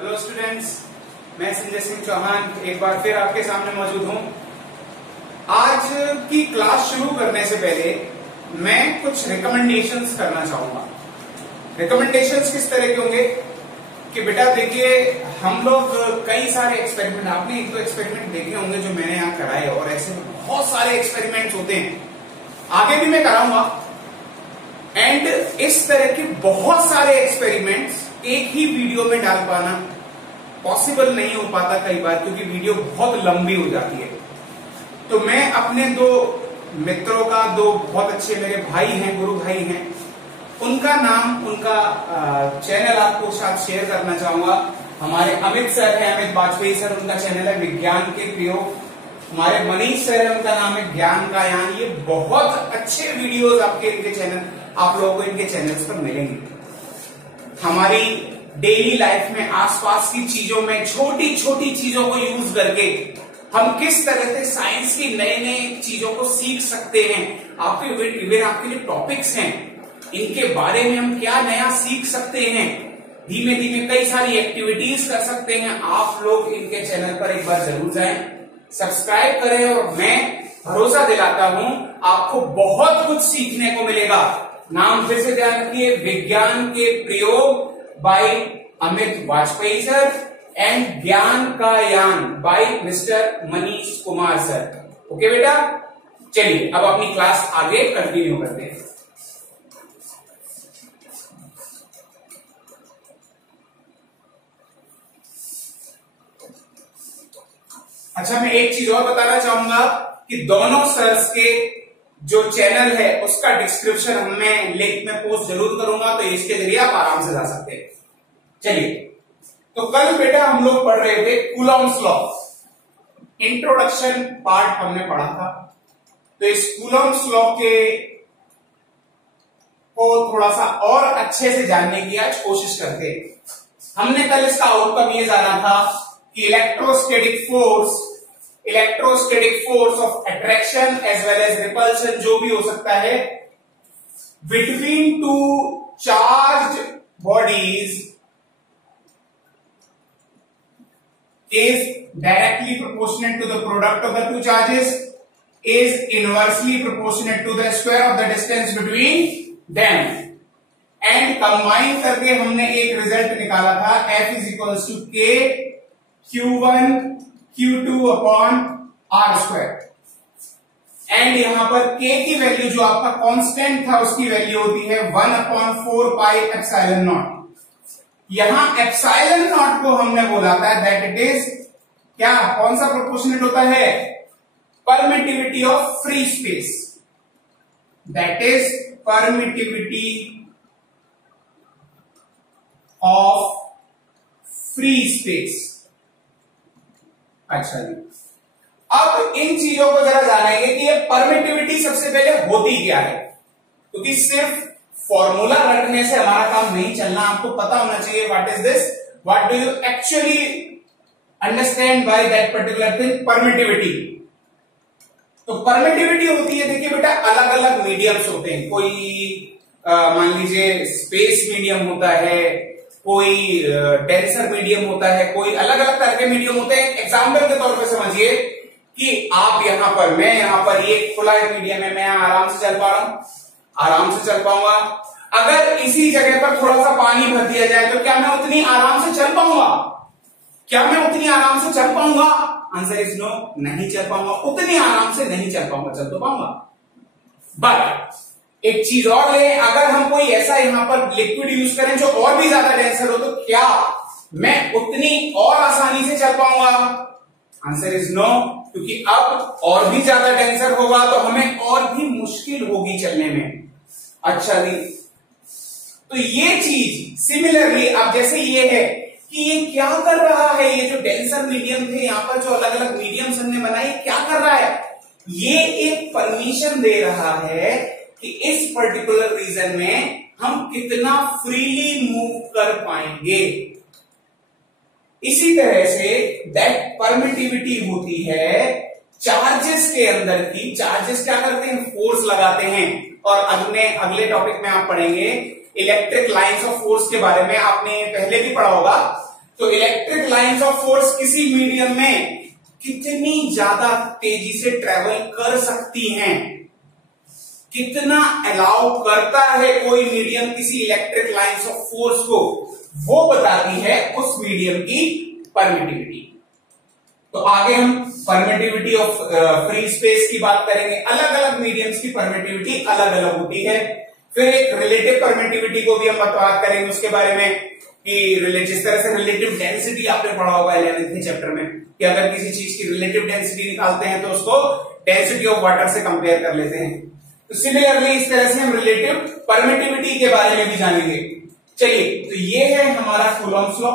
Hello students, मैं संजय सिंह चौहान एक बार फिर आपके सामने मौजूद हूं। आज की क्लास शुरू करने से पहले मैं कुछ रिकमेंडेशंस करना चाहूंगा। रिकमेंडेशंस किस तरह के होंगे कि बेटा देखिए, हम लोग कई सारे एक्सपेरिमेंट, आपने एक दो एक्सपेरिमेंट देखे होंगे जो मैंने यहाँ कराए, और ऐसे बहुत सारे एक्सपेरिमेंट्स होते हैं, आगे भी मैं कराऊंगा। एंड इस तरह के बहुत सारे एक्सपेरिमेंट्स एक ही वीडियो में डाल पाना पॉसिबल नहीं हो पाता कई बार, क्योंकि वीडियो बहुत लंबी हो जाती है। तो मैं अपने दो मित्रों का, दो बहुत अच्छे मेरे भाई हैं, गुरु भाई हैं, उनका नाम, उनका चैनल आपको साथ शेयर करना चाहूंगा। हमारे अमित सर हैं, अमित वाजपेयी सर, उनका चैनल है विज्ञान के प्रयोग। हमारे मनीष सर है, उनका नाम है ज्ञान का यान। ये बहुत अच्छे वीडियोस आपके इनके चैनल, आप लोगों को इनके चैनल्स पर मिलेंगे। हमारी डेली लाइफ में आसपास की चीजों में छोटी छोटी चीजों को यूज करके हम किस तरह से साइंस की नए नए चीजों को सीख सकते हैं। आपके इवन आपके लिए टॉपिक्स हैं, इनके बारे में हम क्या नया सीख सकते हैं। धीमे धीमे कई सारी एक्टिविटीज कर सकते हैं। आप लोग इनके चैनल पर एक बार जरूर जाएं, सब्सक्राइब करें, और मैं भरोसा दिलाता हूं आपको बहुत कुछ सीखने को मिलेगा। नाम फिर से ध्यान रखिए, विज्ञान के प्रयोग by Amit Vajpayee sir and ज्ञान का यान by mister Manish Kumar sir. Okay बेटा, चलिए अब अपनी क्लास आगे कंटिन्यू करते हैं। अच्छा, मैं एक चीज और बताना चाहूंगा कि दोनों सर्स के जो चैनल है उसका डिस्क्रिप्शन मैं लिंक में पोस्ट जरूर करूंगा, तो इसके जरिए आप आराम से जा सकते हैं। चलिए, तो कल बेटा हम लोग पढ़ रहे थे कूलॉम्स लॉ, इंट्रोडक्शन पार्ट हमने पढ़ा था। तो इस कूलॉम्स लॉ के को थोड़ा सा और अच्छे से जानने की आज कोशिश करते हैं। हमने कल इसका आउटकम ये जाना था कि electrostatic force of attraction as well as repulsion, जो भी हो सकता है, between two charged bodies is directly proportionate to the product of the two charges, is inversely proportionate to the square of the distance between them, and combine करके हमने एक result निकाला था, F is equals to K Q1 Q2 upon R square। And यहां पर K की value जो आपका कांस्टेंट था उसकी वैल्यू होती है 1/4 पाई एप्सिलॉन नॉट। यहां एप्सिलॉन नॉट को हमने बोला था दैट इट इज क्या, कौन सा प्रोपोर्शनेट होता है, permittivity of free space, that is permittivity of free space. अच्छा जी, अब इन चीजों को जरा जानेंगे कि ये परमिटिविटी सबसे पहले होती क्या है, क्योंकि सिर्फ फॉर्मूला रखने से हमारा काम नहीं चलना। आपको पता होना चाहिए what is this, what do you actually understand by that particular thing, permittivity. तो परमिटिविटी होती है, देखिए बेटा, अलग अलग मीडियम्स होते हैं। कोई मान लीजिए स्पेस मीडियम होता है, कोई डेंसर मीडियम होता है, कोई अलग अलग तरह के मीडियम होते हैं। एग्जाम्पल के तौर पर समझिए कि आप यहां पर, मैं यहां पर, ये खुला मीडियम है, मैं आराम से चल पा रहा हूं, आराम से चल पाऊंगा। अगर इसी जगह पर थोड़ा सा पानी भर दिया जाए तो क्या मैं उतनी आराम से चल पाऊंगा? क्या मैं उतनी आराम से चल पाऊंगा? आंसर इज नो, नहीं चल पाऊंगा, उतनी आराम से नहीं चल पाऊंगा, चल तो पाऊंगा। बट एक चीज और है, अगर हम कोई ऐसा यहां पर लिक्विड यूज करें जो और भी ज्यादा डेंसर हो, तो क्या मैं उतनी और आसानी से चल पाऊंगा? आंसर इज नो, क्योंकि अब और भी ज्यादा डेंसर होगा तो हमें और भी मुश्किल होगी चलने में। अच्छा जी, तो ये चीज सिमिलरली अब जैसे ये है कि ये क्या कर रहा है, ये जो डेंसर मीडियम थे, यहां पर जो अलग अलग मीडियम्स हमने बनाए, क्या कर रहा है, ये एक परमिशन दे रहा है कि इस पर्टिकुलर रीजन में हम कितना फ्रीली मूव कर पाएंगे। इसी तरह से दैट परमिटिविटी होती है चार्जेस के अंदर की। चार्जेस क्या करते हैं, फोर्स लगाते हैं, और अगले टॉपिक में आप पढ़ेंगे इलेक्ट्रिक लाइंस ऑफ फोर्स के बारे में, आपने पहले भी पढ़ा होगा। तो इलेक्ट्रिक लाइंस ऑफ फोर्स किसी मीडियम में कितनी ज्यादा तेजी से ट्रेवल कर सकती हैं, कितना अलाउ करता है कोई मीडियम किसी इलेक्ट्रिक लाइंस ऑफ फोर्स को, वो बताती है उस मीडियम की परमिटिविटी। तो आगे हम परमिटिविटी ऑफ फ्री स्पेस की बात करेंगे। अलग अलग मीडियम्स की परमिटिविटी अलग अलग होती है। फिर एक रिलेटिव परमिटिविटी को भी हम बात करेंगे उसके बारे में कि जिस तरह से रिलेटिव डेंसिटी आपने पढ़ा होगा 11th चैप्टर में कि अगर किसी चीज की रिलेटिव डेंसिटी निकालते हैं तो उसको डेंसिटी ऑफ वाटर से कंपेयर कर लेते हैं। तो सिमिलरली इस तरह से हम रिलेटिव परमिटिविटी के बारे में भी जानेंगे। चलिए, तो ये है हमारा कूलॉम्स लॉ।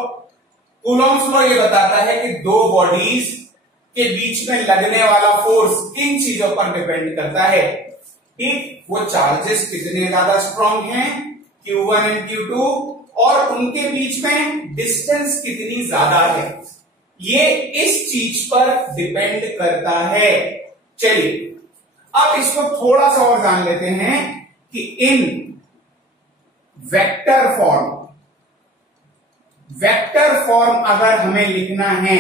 कूलॉम्स लॉ ये बताता है कि दो बॉडीज के बीच में लगने वाला फोर्स किन चीजों पर डिपेंड करता है। ठीक, वो चार्जेस कितने ज्यादा स्ट्रॉन्ग हैं, Q1 एंड Q2, और उनके बीच में डिस्टेंस कितनी ज्यादा है, ये इस चीज पर डिपेंड करता है। चलिए, अब इसको थोड़ा सा और जान लेते हैं कि इन वेक्टर फॉर्म अगर हमें लिखना है,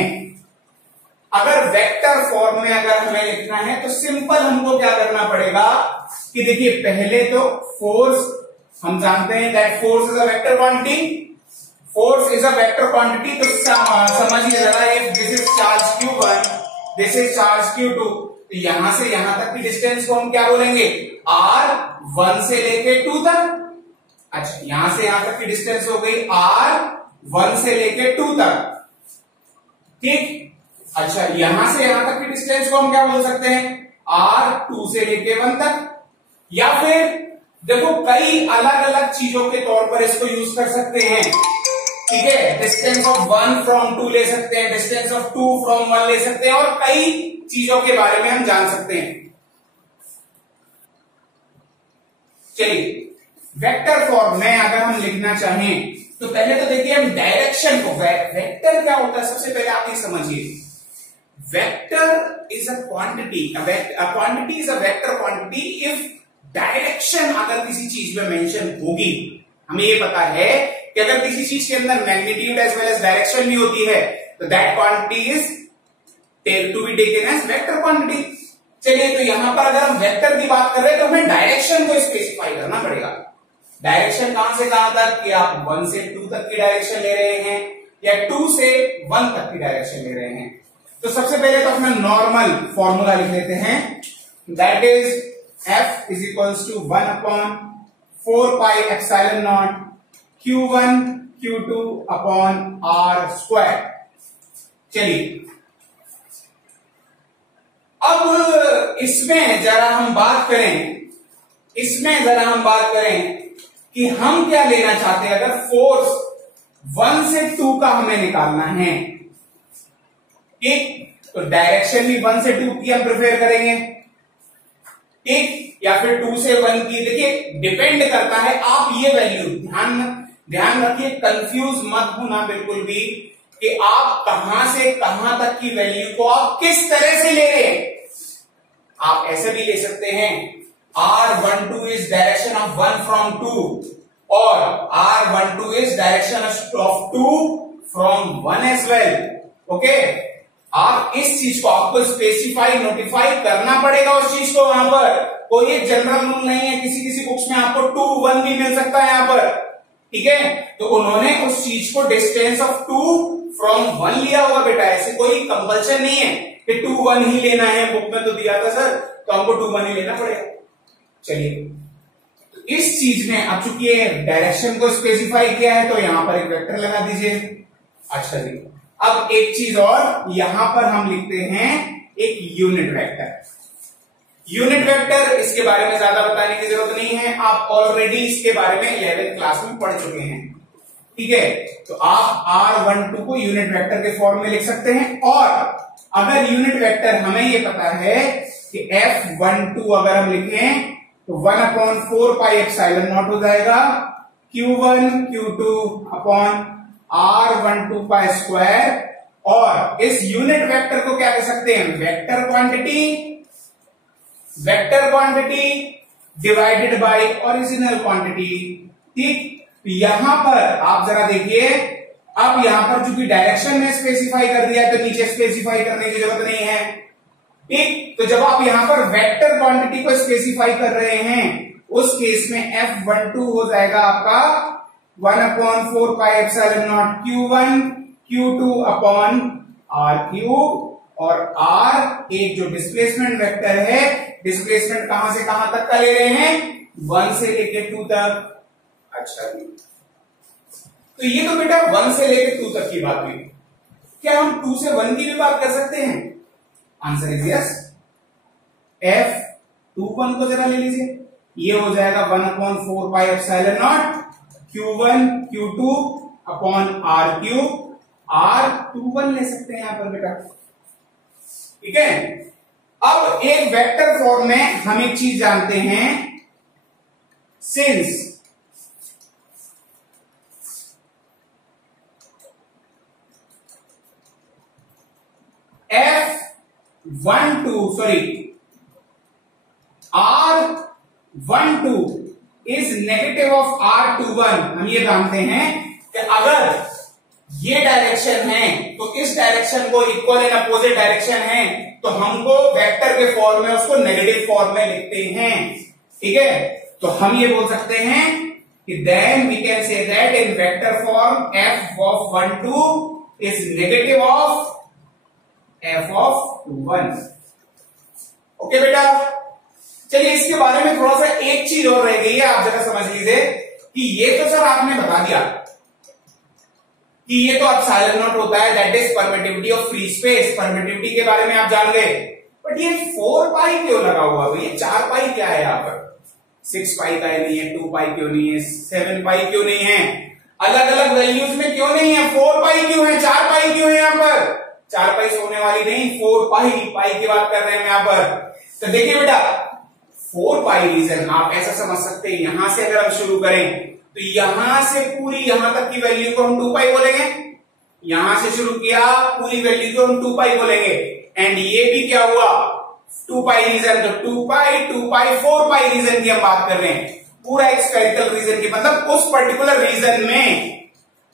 अगर वेक्टर फॉर्म में अगर हमें लिखना है तो सिंपल हमको क्या करना पड़ेगा कि देखिए, पहले तो फोर्स हम जानते हैं that force is a vector quantity. Force is a vector quantity. तो समझिए जरा, this is charge Q1, this is charge Q2, तो यहां से यहां तक की डिस्टेंस को हम क्या बोलेंगे, R1 से लेके 2 तक। अच्छा, यहां से यहां तक की डिस्टेंस हो गई R1 से लेके 2 तक। ठीक, अच्छा, यहां से यहां तक की डिस्टेंस को हम क्या बोल सकते हैं, R2 से लेके 1 तक। या फिर देखो, कई अलग अलग चीजों के तौर पर इसको यूज कर सकते हैं। ठीक है, डिस्टेंस ऑफ 1 फ्रॉम 2 ले सकते हैं, डिस्टेंस ऑफ 2 फ्रॉम 1 ले सकते हैं, और कई चीजों के बारे में हम जान सकते हैं। चलिए, वेक्टर फॉर्म में अगर हम लिखना चाहें तो पहले तो देखिए हम डायरेक्शन को, वेक्टर क्या होता है सबसे पहले आप ये समझिए। Vector is a quantity, quantity is a vector quantity if direction अगर किसी चीज में मेंशन होगी। हमें ये पता है कि अगर किसी चीज के अंदर magnitude as well as direction भी होती है तो that quantity is to be taken as vector quantity. चलिए, तो यहां पर अगर हम वेक्टर की बात कर रहे हैं तो हमें डायरेक्शन को स्पेसिफाई करना पड़ेगा। डायरेक्शन कहां से कहां तक, कि आप 1 से 2 तक की डायरेक्शन ले रहे हैं या 2 से 1 तक की डायरेक्शन ले रहे हैं। तो सबसे पहले तो अपना नॉर्मल फॉर्मूला लिख लेते हैं, that is F is equals to 1 upon 4 pi epsilon naught Q1 Q2 upon R square। चलिए, अब इसमें जरा हम बात करें कि हम क्या लेना चाहते हैं। अगर फोर्स 1 से 2 का हमें निकालना है, ठीक, तो डायरेक्शन भी 1 से 2 की हम प्रेफर करेंगे, ठीक, या फिर 2 से 1 की। देखिए, डिपेंड करता है, आप ये वैल्यू ध्यान रखिए, कंफ्यूज मत होना बिल्कुल भी कि आप कहां से कहां तक की वैल्यू को आप किस तरह से ले रहे हैं। आप ऐसे भी ले सकते हैं, R12 is direction of 1 from 2 और R12 is direction of 2 from 1 as well. Okay, आप इस चीज को आपको स्पेसिफाई नोटिफाई करना पड़ेगा उस चीज को। वहां पर कोई एक जनरल रूल नहीं है, किसी बुक्स में आपको 2 1 भी मिल सकता है यहां पर। ठीक है, तो उन्होंने उस चीज को डिस्टेंस ऑफ 2 फ्रॉम 1 लिया होगा बेटा, ऐसे कोई कंपल्शन नहीं है कि 2 1 ही लेना है। बुक में तो दिया था सर, तो हमको 2 1 ही लेना पड़ेगा। चलिए, तो इस चीज में अब चूंकि डायरेक्शन को स्पेसिफाई किया है तो यहां पर एक वेक्टर लगा दीजिए। अच्छा जी, अब एक चीज और, यहां पर हम लिखते हैं एक यूनिट वेक्टर। यूनिट वेक्टर, इसके बारे में ज्यादा बताने की जरूरत नहीं है, आप ऑलरेडी इसके बारे में 11th क्लास में पढ़ चुके हैं। ठीक है, तो आप R12 को यूनिट वेक्टर के फॉर्म में लिख सकते हैं। और अगर यूनिट वेक्टर हमें ये पता है कि F12 अगर हम लिखें तो 1 अपॉन 4 पाई एप्सिलॉन नॉट हो जाएगा Q1 Q2 upon R12 pi square. और इस यूनिट वेक्टर को क्या कह सकते हैं, vector quantity divided by original quantity. ठीक, तो यहां पर आप जरा देखिए अब यहां पर चूंकि डायरेक्शन में स्पेसिफाई कर दिया तो नीचे स्पेसिफाई करने की जरूरत नहीं है। ठीक, तो जब आप यहां पर वेक्टर क्वांटिटी को स्पेसिफाई कर रहे हैं उस केस में F12 हो जाएगा आपका 1/4πε0 Q1 Q2 upon R cube और R एक जो डिस्प्लेसमेंट वेक्टर है, डिस्प्लेसमेंट कहां से कहां तक का ले रहे हैं, 1 से लेके 2 तक। अच्छा जी, तो ये तो बेटा 1 से लेके 2 तक की बात हुई। क्या हम 2 से 1 की भी बात कर सकते हैं? Answer is yes. F21 को जरा ले लीजिए, ये हो जाएगा 1/4πε0 Q1 Q2 upon R cube. R21 ले सकते हैं यहां पर बेटा, ठीक है। अब एक वेक्टर फॉर्म में हम एक चीज जानते हैं, since R12 is negative of R21, हम ये जानते हैं कि अगर ये डायरेक्शन है तो इस डायरेक्शन को इक्वल एंड अपोजिट डायरेक्शन है तो हमको वेक्टर के फॉर्म में उसको नेगेटिव फॉर्म में लिखते हैं, ठीक है। तो हम ये बोल सकते हैं कि then we can say that in vector form F12 is negative of F21। Okay बेटा, चलिए इसके बारे में थोड़ा सा एक चीज और रह गई है, आप जरा समझ लीजिए कि ये तो सर आपने बता दिया कि ये तो एप्सिलॉन नॉट होता है, that is permittivity of free space. Permittivity के बारे में आप जान गए, बट ये 4 पाई क्यों लगा हुआ है? ये 4 पाई क्या है यहाँ पर? 6 पाई का नहीं है, 2 पाई क्यों नहीं है, 7 पाई क्यों नहीं है? अलग अलग वैल्यूज में क्यों नहीं है? 4 पाई क्यों है, 4 पाई क्यों है यहाँ पर? 4 पाई सोने वाली नहीं, 4 पाई की बात कर रहे हैं यहाँ पर। तो देखिए बेटा 4 पाई रीजन आप ऐसा समझ सकते हैं, यहां से अगर हम शुरू करें तो यहां से पूरी यहां तक की वैल्यू को हम 2 पाई बोलेंगे, यहां से शुरू किया पूरी वैल्यू को हम 2 पाई बोलेंगे, एंड ये भी क्या हुआ 2 पाई रीजन, तो 2 पाई 4 पाई रीजन की हम बात कर रहे हैं, पूरा एक स्फेरिकल रीजन की, मतलब उस पर्टिकुलर रीजन में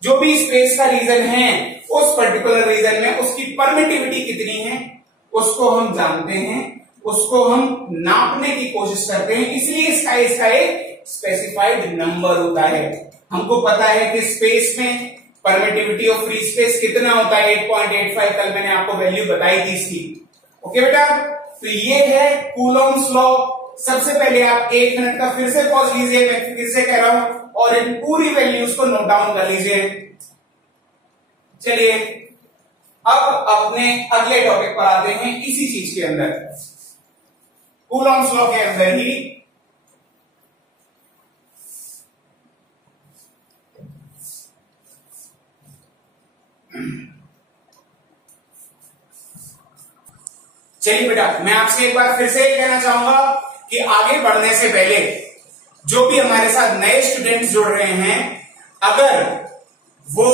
जो भी स्पेस का रीजन है उस पर्टिकुलर रीजन में उसकी परमिटिविटी कितनी है उसको हम जानते हैं, उसको हम नापने की कोशिश करते हैं, इसलिए इसका एक स्पेसिफाइड नंबर होता है। हमको पता है कि स्पेस में परमिटिविटी ऑफ फ्री स्पेस कितना होता है, 8.85, कल मैंने आपको वैल्यू बताई थी इसकी। ओके बेटा, तो ये है कूलॉम्स लॉ। सबसे पहले आप 1 मिनट का फिर से पॉज लीजिए, मैं फिर से कह रहा हूं, और इन पूरी वैल्यूज को नोट डाउन कर लीजिए। चलिए अब अपने अगले टॉपिक पर आते हैं, इसी चीज के अंदर, कूलॉम्स लॉ के अंदर ही। चलिए बेटा, मैं आपसे एक बार फिर से ये कहना चाहूंगा कि आगे बढ़ने से पहले जो भी हमारे साथ नए स्टूडेंट्स जुड़ रहे हैं, अगर वो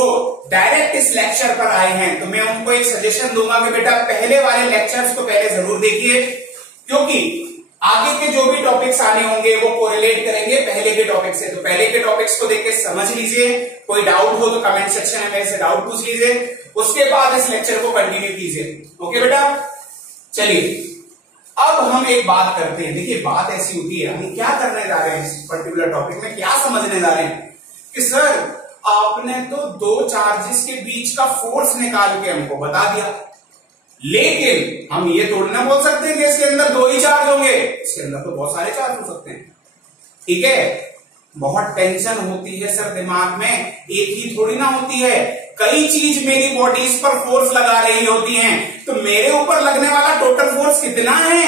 डायरेक्ट इस लेक्चर पर आए हैं तो मैं उनको एक सजेशन दूंगा कि बेटा पहले वाले लेक्चर्स को पहले जरूर देखिए, क्योंकि आगे के जो भी टॉपिक्स आने होंगे वो कोरिलेट करेंगे पहले के टॉपिक से। तो पहले के टॉपिक्स को देख के समझ लीजिए, कोई डाउट हो तो कमेंट सेक्शन में मेरे से डाउट पूछ लीजिए, उसके बाद इस लेक्चर को कंटिन्यू कीजिए। ओके बेटा, चलिए अब हम एक बात करते हैं। देखिए बात ऐसी होती है, हम क्या करने जा रहे हैं इस पर्टिकुलर टॉपिक में, क्या समझने जा रहे हैं कि सर आपने तो 2 चार्जेस के बीच का फोर्स निकाल के हमको बता दिया, लेकिन हम ये थोड़ी ना बोल सकते हैं कि इसके अंदर 2 ही चार्ज होंगे, इसके अंदर तो बहुत सारे चार्ज हो सकते हैं, ठीक है। बहुत टेंशन होती है सर दिमाग में, एक ही थोड़ी ना होती है, कई चीज मेरी बॉडीज पर फोर्स लगा रही होती हैं, तो मेरे ऊपर लगने वाला टोटल फोर्स कितना है।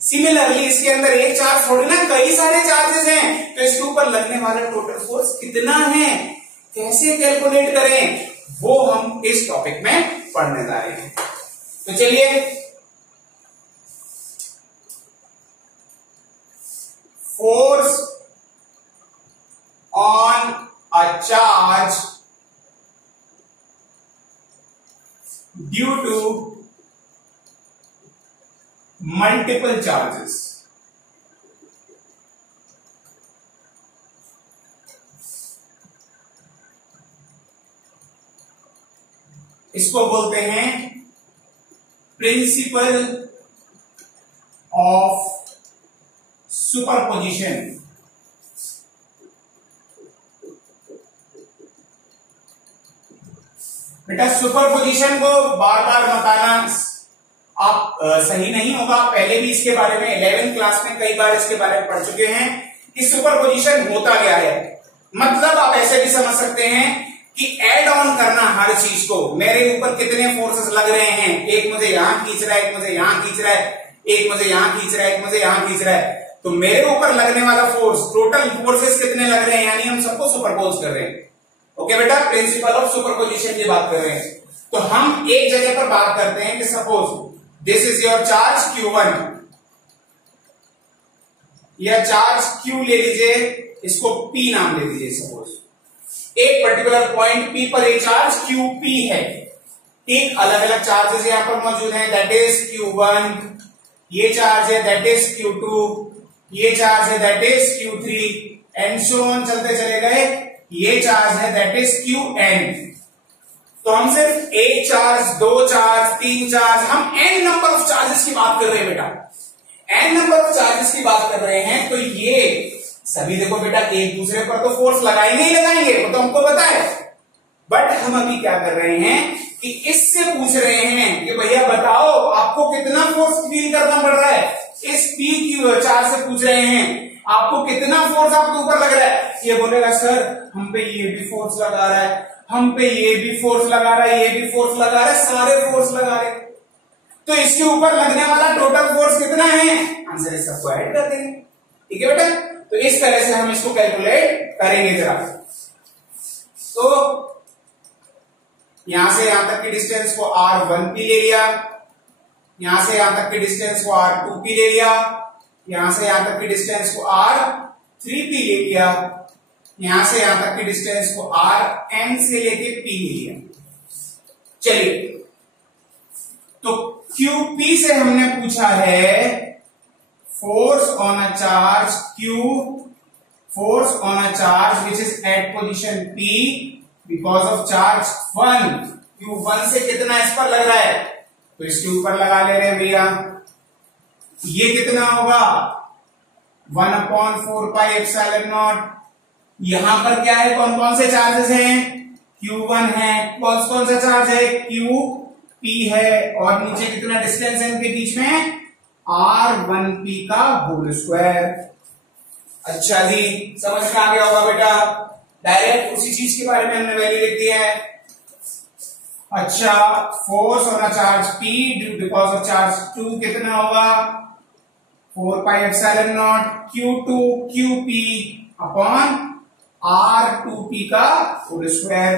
सिमिलरली इसके अंदर एक चार्ज थोड़ी ना, कई सारे चार्जेस हैं, तो इसके ऊपर लगने वाला टोटल फोर्स कितना है, कैसे कैलकुलेट करें, वो हम इस टॉपिक में पढ़ने जा रहे हैं। तो चलिए force on a charge due to multiple charges. इसको बोलते हैं प्रिंसिपल ऑफ सुपरपोजिशन। बेटा सुपरपोजिशन को बार बार बताना आप सही नहीं होगा। पहले भी इसके बारे में 11th क्लास में कई बार इसके बारे में पढ़ चुके हैं कि सुपरपोजिशन होता क्या है। मतलब आप ऐसे भी समझ सकते हैं कि ऐड ऑन करना हर चीज को। मेरे ऊपर कितने फोर्सेस लग रहे हैं, एक मुझे यहां खींच रहा है, एक मुझे यहां खींच रहा है, एक मुझे यहां खींच रहा है, एक मुझे यहां खींच रहा है, तो मेरे ऊपर लगने वाला फोर्स, टोटल फोर्सेस कितने लग रहे हैं, यानी हम सबको सुपरपोज कर रहे हैं। ओके बेटा, प्रिंसिपल ऑफ सुपरपोजिशन की बात कर रहे हैं। तो हम एक जगह पर बात करते हैं कि suppose this is your charge Q1, या चार्ज Q ले लीजिए, इसको P नाम दे दीजिए। सपोज एक पर्टिकुलर पॉइंट P पर एक चार्ज QP है। एक अलग अलग चार्जेस यहां पर मौजूद हैं, दैट इज Q1, ये चार्ज है दैट इज Q2, ये चार्ज है that is Q3 and so on चलते चले गए। ये चार्ज है दैट इज Qn। तो हम सिर्फ एक चार्ज, दो चार्ज, तीन चार्ज, हम n नंबर ऑफ चार्जेस की बात कर रहे हैं बेटा। n नंबर ऑफ चार्जेस की बात कर रहे हैं, तो ये सभी देखो बेटा एक दूसरे पर तो फोर्स लगाएंगे ही लगाएंगे, वो तो हमको पता है। बट हम अभी क्या कर रहे हैं कि इससे पूछ रहे हैं कि भैया बताओ आपको कितना फोर्स फील करना पड़ रहा है। इस P की चार्ज से पूछ रहे हैं आपको कितना फोर्स आपके ऊपर लग रहा है। ये बोलेगा सर हम पे ये भी फोर्स लगा रहा है, हम पे ये भी फोर्स लगा रहा है, ये भी फोर्स लगा रहा है, सारे फोर्स लगा रहे। तो इसके ऊपर लगने वाला टोटल फोर्स कितना है, आंसर है सबको ऐड कर देंगे। ठीक है बेटा, तो इस तरह से हम इसको कैलकुलेट करेंगे जरा। तो यहां से यहां तक की डिस्टेंस को R1P ले लिया, यहां से यहां तक की डिस्टेंस को R2P ले लिया, यहां से यहां तक की डिस्टेंस को R3P ले लिया, यहां से यहां तक की डिस्टेंस को Rn से लेके P ले लिया। चलिए, तो QP से हमने पूछा है force on a charge Q, force on a charge which is at position P because of charge 1। Q1 से कितना इस पर लग रहा है, तो इसके ऊपर लगा ले रहे हैं भैया। ये कितना होगा 1/4πε0। यहां पर क्या है, कौन कौन से चार्जेस हैं, Q1 है, कौन कौन सा चार्ज है, QP है, और नीचे कितना डिस्टेंस है इनके बीच में, R1P का होल स्क्वायर। अच्छा जी, समझ में आ गया होगा बेटा। डायरेक्ट उसी चीज के बारे में हमने वैल्यू लिख दिया है। अच्छा, force on a charge P because of charge 2 कितना होगा 4πε0 Q2 QP अपॉन R2P का होल स्क्वायर।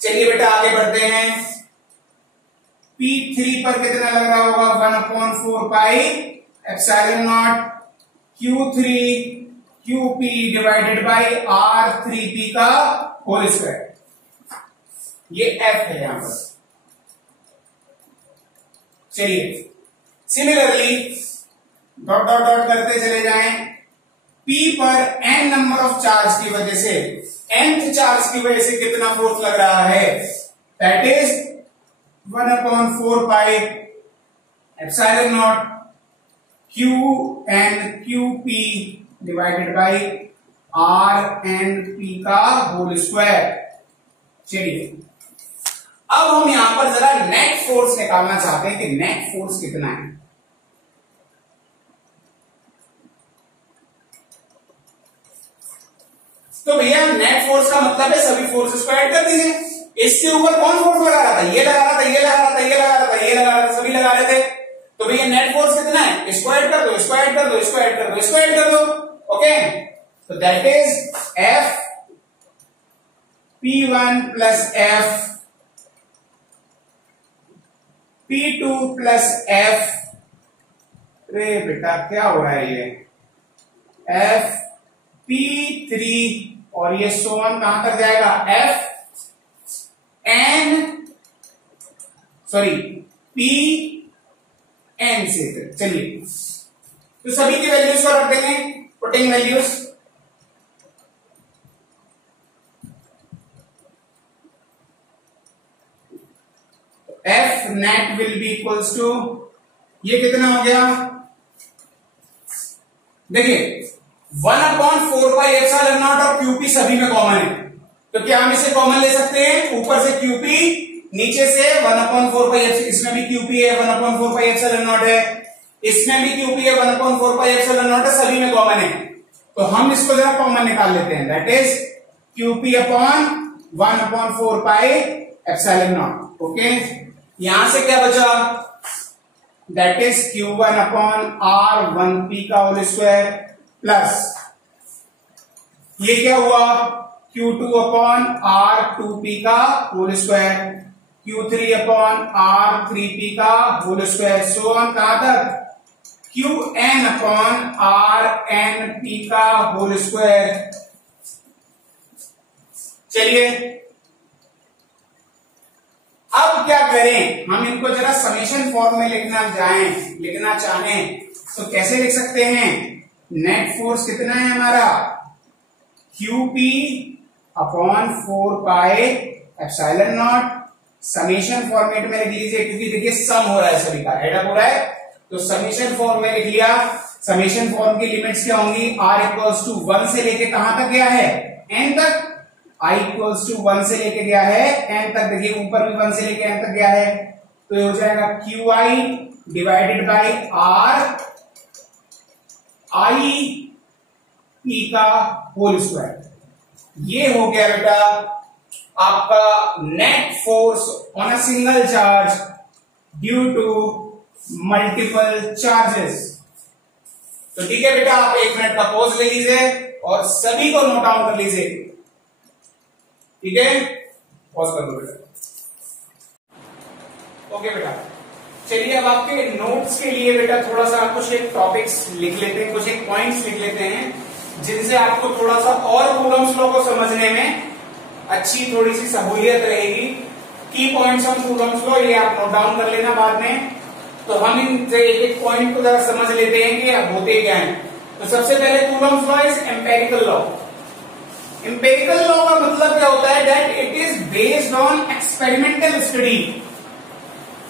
चलिए बेटा आगे बढ़ते हैं। P3 पर कितना लग रहा होगा 1/4πε0 Q3 QP divided by R3P का होल स्क्वायर। ये F है यहां पर। चलिए सिमिलरली डॉट डॉट डॉट करते चले जाएं। P पर n नंबर ऑफ चार्ज की वजह से, nth चार्ज की वजह से कितना फोर्स लग रहा है, that is 1/4πε0 Q n QP divided by RnP का होल स्क्वायर। चलिए अब हम यहां पर जरा नेट फोर्स निकालना चाहते हैं कि नेट फोर्स कितना है। तो भैया नेट फोर्स का मतलब है सभी फोर्सेस को ऐड कर दीजिए। इसके ऊपर कौन फोर्स लगा रहा था, ये लगा रहा था, ये लगा रहा था, ये लगा रहा था, ये लगा रहा था, सभी लगा रहे थे। तो भैया नेट फोर्स कितना है, इसको ऐड कर दो, इसको ऐड कर दो, इसको ऐड कर दो, इसको ऐड कर दो। ओके, तो that is F P1 plus F P2 plus F, रे बेटा क्या हो रहा है ये, F P3 और ये सोन कहां तक जाएगा, F N sorry P N से। चलिए तो सभी की वैल्यूज को रख देंगे, putting values. F net will be equals to, ये कितना हो गया, देखिए 1/4πε0 और क्यूपी सभी में कॉमन है, तो क्या हम इसे कॉमन ले सकते हैं, ऊपर से क्यूपी नीचे से 1/4πε, इसमें भी क्यूपी है 1/4πε0 है, इसमें भी क्यूपी है 1/4πε0 है, सभी में कॉमन है, तो हम इसको जरा कॉमन निकाल लेते हैं, that is QP upon 1/4πε0। Okay, यहां से क्या बचा, that is Q1 upon R1P का होल स्क्वायर प्लस ये क्या हुआ Q2 अपॉन R2P का whole square, Q3 upon R3P का होल स्क्वायर, सो ऑन कहां तक Qn अपॉन RnP का होल स्क्वायर। चलिए अब क्या करें, हम इनको जरा समेशन फॉर्म में लिखना चाहें तो कैसे लिख सकते हैं, नेट फोर्स कितना है हमारा QP अपॉन 4πε0, समेशन फॉर्मेट में लिख लीजिए क्योंकि देखिए सम हो रहा है, सभी का एड अप हो रहा है, तो समेशन फॉर्म में लिख लिया। समेशन फॉर्म की लिमिट्स क्या होंगी, R इक्वल्स टू 1 से लेके कहां तक गया है, n तक, I इक्वल्स टू 1 से लेके गया है n तक, देखिए ऊपर भी 1 से लेके n तक गया है, तो ये हो जाएगा QI divided by R I P का होल स्क्वायर। ये हो गया बेटा आपका net force on a single charge due to multiple charges. तो ठीक है बेटा, आप 1 मिनट का पॉज ले लीजिए और सभी को नोट डाउन कर लीजिए, ठीक है, पॉज कर दो बेटा। ओके बेटा, चलिए अब आपके नोट्स के लिए बेटा थोड़ा सा कुछ एक टॉपिक्स लिख लेते हैं, कुछ एक पॉइंट्स लिख लेते हैं जिनसे आपको थोड़ा सा और कूलम्स लॉ को समझने में अच्छी थोड़ी सी सहूलियत रहेगी। की पॉइंट्स ऑन कूलम्स लॉ ये आप नोट डाउन कर लेना बाद में। तो हम इन एक एक पॉइंट को जरा समझ लेते हैं कि अब होते क्या है। तो सबसे पहले Coulomb's law is empirical law. Empirical law का मतलब क्या होता है, that it is based on experimental study.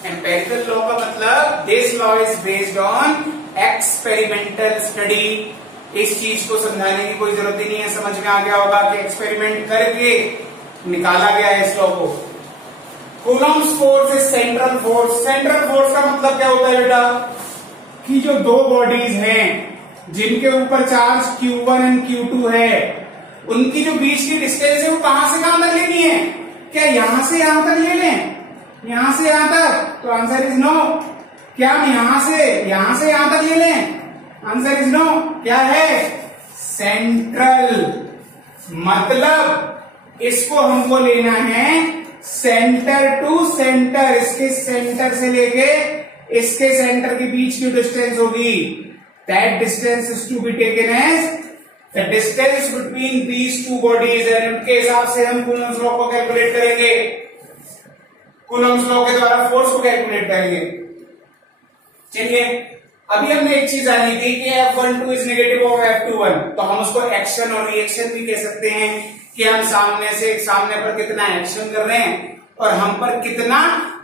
Empirical law का मतलब this law is based on experimental study. इस चीज को समझाने की कोई जरूरत ही नहीं है, समझ में आ गया होगा कि एक्सपेरिमेंट करके निकाला गया है इस लॉ को। Coulomb's force is central force. Central force का मतलब क्या होता है बेटा, कि जो दो बॉडीज हैं जिनके ऊपर चार्ज Q1 एंड Q2 है, उनकी जो बीच की डिस्टेंस है वो कहां से कहां तक लेनी है, क्या यहां से यहां तक ले लें, यहां से यहां तक, तो आंसर इज नो। क्या हम यहां से यहां तक ले लें, आंसर इज नो। क्या है, सेंट्रल, मतलब इसको हमको लेना है सेंटर टू सेंटर, इसके सेंटर से लेके इसके सेंटर के बीच की डिस्टेंस होगी, that distance is to be taken as the distance between these two bodies, and उनके हिसाब से हम कूलम्स लॉ को कैलकुलेट करेंगे, कूलम्स लॉ के द्वारा फोर्स को कैलकुलेट करेंगे। चलिए अभी हमने एक चीज जानी थी कि F12 is negative of F21, तो हम उसको एक्शन और रिएक्शन भी कह सकते हैं कि हम सामने पर कितना एक्शन कर रहे हैं और हम पर कितना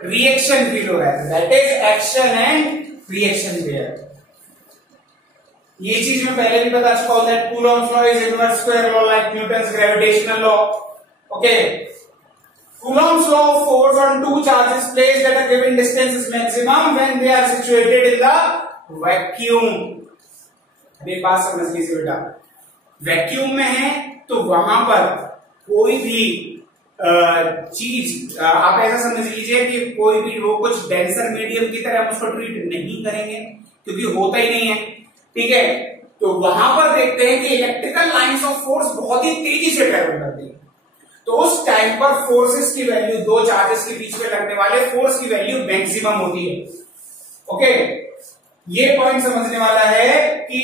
रिएक्शन फील हो रहा है, that is action and reaction there. ये चीज मैं पहले भी बता चुका हूं, that Coulomb's law is inverse square law like Newton's gravitational law. Okay, Coulomb's law of force on two charges placed at a given distance is maximum when they are situated in the vacuum। अब एक बात समझ लीजिए बेटा, vacuum में है तो वहां पर कोई भी चीज आप ऐसा समझ लीजिए कि कोई भी वो कुछ डेंसर मीडियम की तरह हम उसको ट्रीट नहीं करेंगे क्योंकि होता ही नहीं है, ठीक है। तो वहां पर देखते हैं कि इलेक्ट्रिकल लाइंस ऑफ फोर्स बहुत ही तेजी से ट्रेवल करती है, तो उस टाइम पर फोर्सेस की वैल्यू, दो चार्जेस के बीच में लगने वाले फोर्स की वैल्यू मैक्सिमम होती है। ओके, ये पॉइंट समझने वाला है कि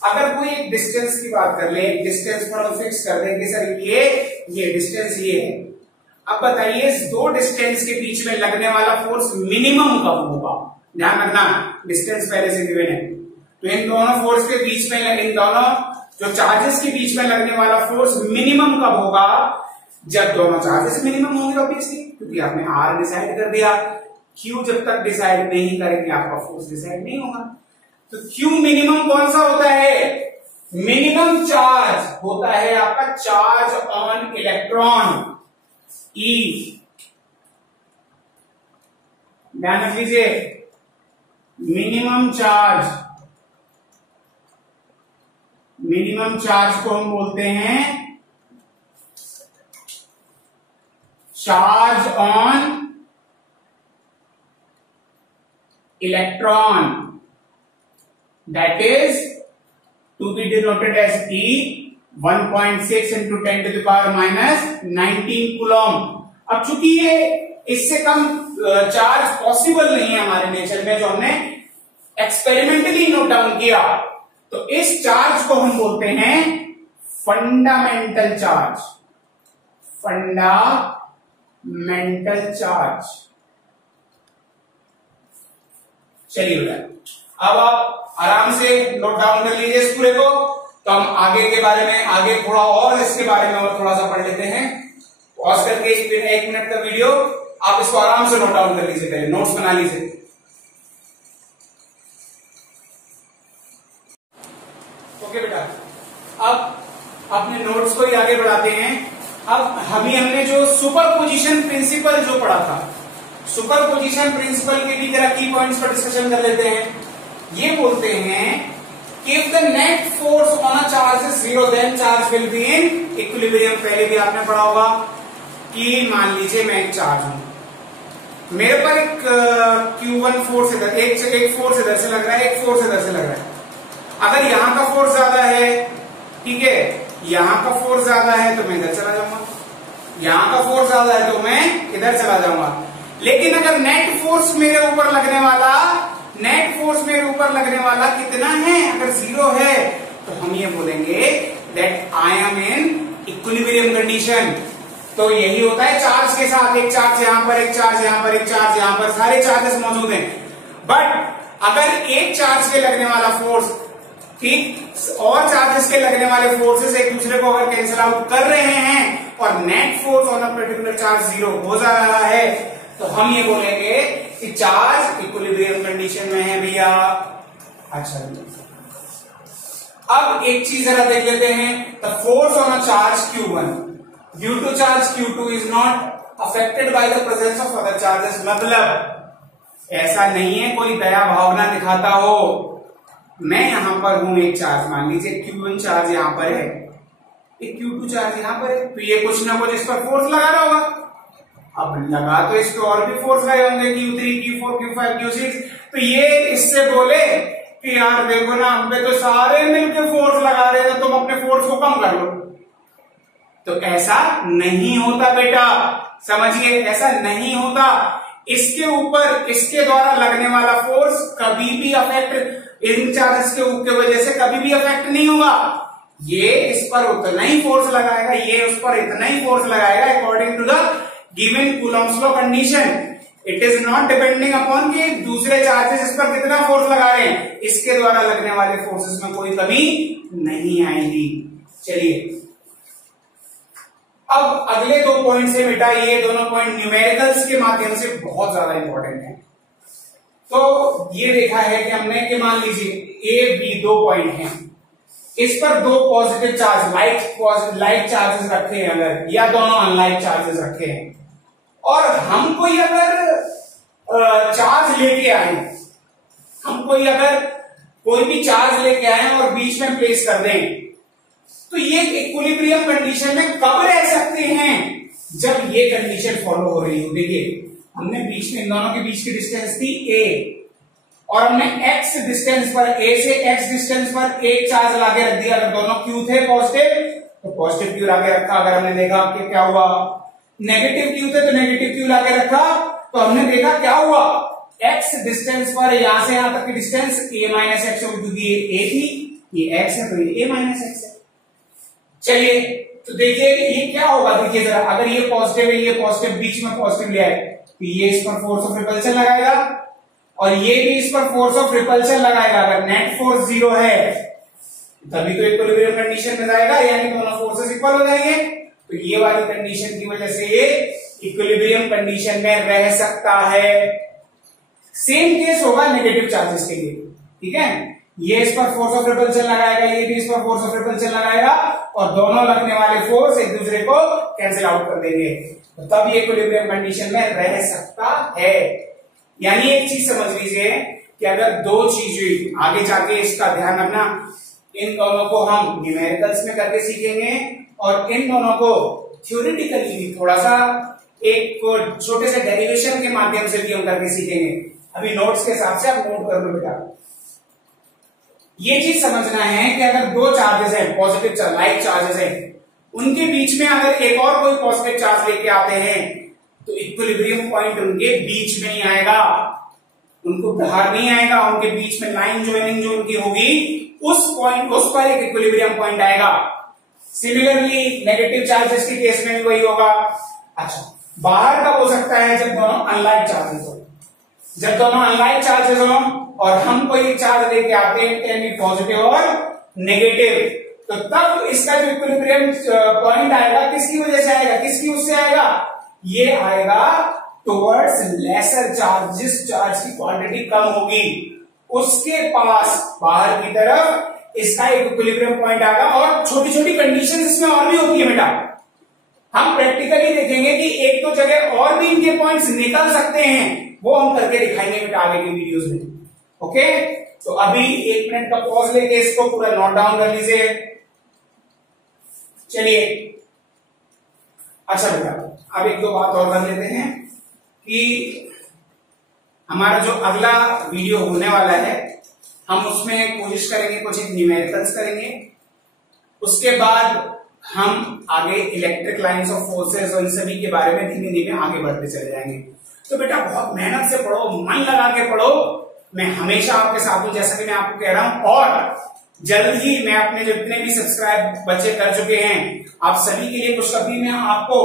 अगर कोई एक डिस्टेंस की बात कर ले, डिस्टेंस पर हम फिक्स कर देंगे सर ये डिस्टेंस ये है। अब बताइए इस दो डिस्टेंस के बीच में लगने वाला फोर्स मिनिमम कब होगा, ध्यान रखना डिस्टेंस पहले से गिवन है, तो इन दोनों फोर्स के बीच में, इन दोनों जो चार्जेस के बीच में लगने वाला फोर्स मिनिमम कब होगा, जब दोनों चार्जेस मिनिमम होंगे ऑब्वियसली, क्योंकि आपने आर डिसाइड कर दिया, क्यू जब तक डिसाइड नहीं करेंगे आपका फोर्स डिसाइड नहीं होगा। तो क्यू मिनिमम कौन सा होता है? मिनिमम चार्ज होता है आपका चार्ज ऑन इलेक्ट्रॉन ई। ध्यान रख लीजिए, मिनिमम चार्ज को हम बोलते हैं charge on electron, that is to be denoted as e 1.6 into 10 to the power minus 19 coulomb. अब चूंकि ये इससे कम चार्ज पॉसिबल नहीं है हमारे नेचर में, जो हमने एक्सपेरिमेंटली नोट डाउन किया, तो इस चार्ज को हम बोलते हैं फंडामेंटल चार्ज। Fundamental charge. चलिए बेटा, अब आप आराम से नोट डाउन कर लीजिए इस पूरे को, तो हम आगे के बारे में आगे थोड़ा और इसके बारे में और थोड़ा सा पढ़ लेते हैं। पॉज करके एक मिनट का वीडियो, आप इसको आराम से नोट डाउन कर लीजिए, पहले नोट्स बना लीजिए। ओके बेटा, अब अपने नोट्स को ही आगे बढ़ाते हैं। अब हमने जो सुपरपोजिशन प्रिंसिपल जो पढ़ा था, सुपरपोजिशन प्रिंसिपल के भी जरा की पॉइंट्स पर डिस्कशन कर लेते हैं। ये बोलते हैं कि if the net force on a charge is 0 then charge will be in equilibrium. पहले भी आपने पढ़ा होगा कि मान लीजिए मैं एक चार्ज हूं, मेरे पर एक Q1 फोर्स इधर, एक फोर्स इधर से लग रहा है, एक फोर्स इधर से लग रहा है। अगर यहां का फोर्स ज्यादा है, ठीक है, यहां का फोर्स ज्यादा है तो मैं इधर चला जाऊंगा, यहां का फोर्स ज्यादा है तो मैं इधर चला जाऊंगा। लेकिन अगर नेट फोर्स मेरे ऊपर लगने वाला कितना है, अगर 0 है, तो हम ये बोलेंगे that I am in equilibrium condition. तो यही होता है चार्ज के साथ, एक चार्ज यहां पर, एक चार्ज यहां पर, एक चार्ज यहां पर, सारे चार्जेस मौजूद हैं। बट अगर एक चार्ज के लगने वाला फोर्स, ठीक, और चार्जेस के लगने वाले फोर्सेस एक दूसरे को अगर कैंसिल आउट कर रहे हैं और net force on a particular charge 0 हो जा रहा है, तो हम ये बोलेंगे कि चार्ज इक्विलिब्रियम कंडीशन में है भैया। अच्छा, अब एक चीज जरा देख लेते हैं, the force on a charge Q1 due to charge Q2 is not affected by the presence of other charges. मतलब ऐसा नहीं है कोई दया भावना दिखाता हो, मैं यहां पर हूं, एक चार्ज मान लीजिए Q1 चार्ज यहां पर है, एक Q2 चार्ज यहां पर है, तो ये कुछ ना कुछ इस पर फोर्स लगा रहा होगा। अब लगा तो इस पे और भी फोर्स लगे होंगे, Q3, Q4, Q5, Q6, तो ये इससे बोले कि यार देखो ना, हम पे तो सारे मिलकर फोर्स लगा रहे हैं, तुम अपने फोर्स को कम कर लो। तो ऐसा नहीं होता बेटा, समझिए, ऐसा नहीं होता। इसके ऊपर इसके द्वारा लगने वाला फोर्स कभी भी अफेक्ट, इन चार्जेस के वजह से कभी भी अफेक्ट नहीं होगा। ये इस पर उतना ही फोर्स लगाएगा, ये उस पर इतना ही फोर्स लगाएगा according to the given Coulomb's law condition. It is not depending upon कि दूसरे चार्जेस इस पर कितना फोर्स लगा रहे हैं, इसके द्वारा लगने वाले फोर्सेस में कोई कमी नहीं आएगी। चलिए, अब अगले 2 पॉइंट से बेटा, ये दोनों पॉइंट न्यूमेरिकल्स के माध्यम से बहुत ज्यादा इंपॉर्टेंट है। तो ये देखा है कि हमने, कि मान लीजिए ए बी 2 पॉइंट हैं, इस पर 2 पॉजिटिव चार्ज लाइक चार्जेस रखे हैं अगर, या दोनों अनलाइक चार्जेस रखे हैं, और हम कोई अगर चार्ज लेके आए, हम कोई भी चार्ज लेके आए और बीच में प्लेस कर दें, तो ये इक्विलिब्रियम कंडीशन में कब रह सकते हैं, जब ये कंडीशन फॉलो हो रही हो। देखिए, हमने बीच में, इन दोनों के बीच की डिस्टेंस थी a, और हमने x डिस्टेंस पर, a से x डिस्टेंस पर एक चार्ज लाके रख दिया। अगर दोनों Q थे पॉजिटिव, तो पॉजिटिव Q लाके रखा। अगर हमने देखा कि क्या हुआ, नेगेटिव Q थे तो नेगेटिव Q लाके रखा, तो हमने देखा क्या हुआ, x डिस्टेंस पर यहां से यहां तक की डिस्टेंस a माइनस एक्स होगी, क्योंकि ये a थी, ये x है, तो ये a माइनस एक्स है। चलिए, तो देखिए ये क्या होगा, देखिए जरा, अगर ये पॉजिटिव है, ये पॉजिटिव बीच में पॉजिटिव ले आए, तो ये इस पर फोर्स ऑफ रिपल्शन लगाएगा, और ये भी इस पर फोर्स ऑफ रिपल्शन लगाएगा। अगर नेट फोर्स 0 है, तभी तो इक्विलिब्रियम कंडीशन में जाएगा, यानी दोनों फोर्सेस इक्वल हो जाएंगे। तो ये वाली कंडीशन की वजह से ये इक्विलिब्रियम कंडीशन में रह सकता है। सेम केस होगा नेगेटिव चार्जेस के लिए, ठीक है। ये इस पर फोर्स ऑफ रिपल्शन लगाएगा, ये भी इस पर फोर्स ऑफ रिपल्शन लगाएगा, और दोनों लगने वाले फोर्स एक दूसरे को कैंसिल आउट कर देंगे, तो तब ये इक्विलिब्रियम कंडीशन में रह सकता है। यानी एक चीज समझ लीजिए कि अगर दो चीजें, आगे जाके इसका ध्यान रखना, इन दोनों को हम न्यूमेरिकल्स में करके सीखेंगे और इन दोनों को थ्योरेटिकली भी थोड़ा सा एक छोटे से डेरिवेशन के माध्यम से भी हम करके सीखेंगे। अभी नोट्स के हिसाब से आप नोट कर लो बेटा। ये चीज समझना है कि अगर दो चार्जेस हैं, पॉजिटिव चार्ज, लाइक चार्जेस हैं, उनके बीच में अगर एक और कोई पॉजिटिव चार्ज लेके आते हैं तो इक्विलिब्रियम पॉइंट उनके बीच में ही आएगा, उनको बाहर नहीं आएगा। उनके बीच में लाइन ज्वाइनिंग जो उनकी होगी उस पर एक इक्विलिब्रियम पॉइंट आएगा। सिमिलरली नेगेटिव चार्जेस के केस में भी वही होगा। अच्छा, बाहर कब हो सकता है? जब दोनों अनलाइक चार्जेस हो। जब दोनों अनलाइक चार्जेस हो और हम कोई चार्ज लेके आते हैं, कैन बी पॉजिटिव और नेगेटिव, तो तब इसका जो इक्विलिब्रियम पॉइंट आएगा किसकी वजह से आएगा, किसकी उससे आएगा? ये आएगा टुवर्ड्स लेसर चार्ज, जिस चार्ज की क्वांटिटी कम होगी उसके पास बाहर की तरफ इसका एक इक्विलिब्रियम पॉइंट आएगा। और छोटी छोटी कंडीशन इसमें और भी होती है बेटा, हम प्रैक्टिकली देखेंगे कि एक तो जगह और भी इनके पॉइंट्स निकल सकते हैं, वो हम करके दिखाएंगे बेटा आगे की वीडियोस में। ओके, तो अभी 1 मिनट का पॉज लेके इसको पूरा नोट डाउन कर लीजिए। चलिए, अच्छा बेटा, अब एक दो बात और कर लेते हैं कि हमारा जो अगला वीडियो होने वाला है, हम उसमें कोशिश करेंगे कुछ एक न्यूमेरिकल्स करेंगे, उसके बाद हम आगे इलेक्ट्रिक लाइंस ऑफ फोर्सेस और इन सभी के बारे में धीमे धीमे आगे बढ़ते चले जाएंगे। तो बेटा बहुत मेहनत से पढ़ो, मन लगा के पढ़ो, मैं हमेशा आपके साथ हूं, जैसा कि मैं आपको कह रहा हूं। और जल्द ही मैं अपने जितने भी सब्सक्राइब बच्चे कर चुके हैं, आप सभी के लिए खुशखबरी में आपको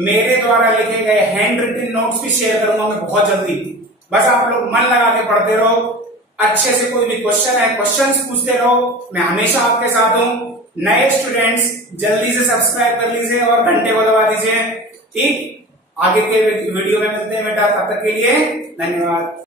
मेरे द्वारा लिखे गए हैंड रिटन नोट्स भी शेयर करूंगा मैं बहुत जल्दी। बस आप लोग मन लगा के पढ़ते रहो, अच्छे से कोई भी क्वेश्चन है क्वेश्चंस पूछते रहो, मैं हमेशा आपके साथ हूं। नए स्टूडेंट्स जल्दी से सब्सक्राइब कर लीजिए और घंटे को दबा दीजिए, ठीक। आगे के वीडियो में मिलते हैं बेटा, तब तक के लिए धन्यवाद।